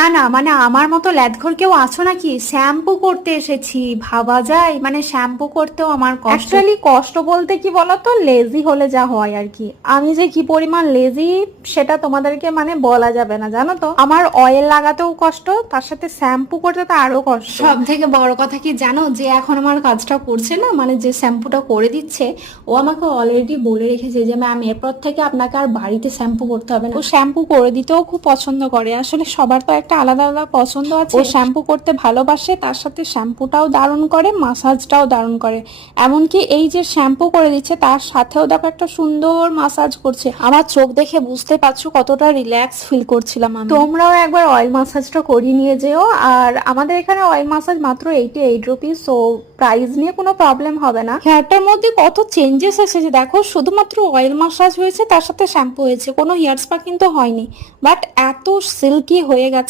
না না, মানে আমার মতো ল্যাদঘর কেউ আছো নাকি? শ্যাম্পু করতে এসেছি, ভাবা যায়? মানে শ্যাম্পু করতেও আমার কষ্ট। অ্যাকচুয়ালি কষ্ট বলতে কি বলতো, লেজি হলে যা হয় আর কি। আমি যে কি পরিমাণ লেজি সেটা তোমাদেরকে মানে বলা যাবে না, জানো তো। আমার অয়েল লাগাতেও কষ্ট, তার সাথে শ্যাম্পু করতে তো আরো কষ্ট। সব থেকে বড় কথা কি জানো, যে এখন আমার কাজটা করছে না, মানে যে শ্যাম্পুটা করে দিচ্ছে, ও আমাকে অলরেডি বলে রেখেছে যে ম্যাম এরপর থেকে আপনাকে আর বাড়িতে শ্যাম্পু করতে হবে না। ও শ্যাম্পু করে দিতেও খুব পছন্দ করে। আসলে সবার তো একটা আলাদা আলাদা পছন্দ আছে। ও শ্যাম্পু করতে ভালোবাসে, তার সাথে শ্যাম্পুটাও দারুণ করে, মাসাজটাও দারুণ করে। এমনকি এই যে শ্যাম্পু করে দিচ্ছে তার সাথেও দেখো একটা সুন্দর মাসাজ করছে। আমার চোখ দেখে বুঝতে পারছো কতটা রিল্যাক্স ফিল করছিলাম আমি। তোমরাও একবার অয়েল মাসাজটা করিয়ে নিয়ে যেও। আর আমাদের এখানে অয়েল মাসাজ মাত্র 88 রুপিস, সো প্রাইস নিয়ে কোনো প্রবলেম হবে না। হেয়ারটার মধ্যে কত চেঞ্জেস এসেছে দেখো, শুধুমাত্র অয়েল মাসাজ হয়েছে, তার সাথে শ্যাম্পু হয়েছে, কোনো হেয়ার স্পা কিন্তু হয়নি, বাট এত সিল্কি হয়ে গেছে।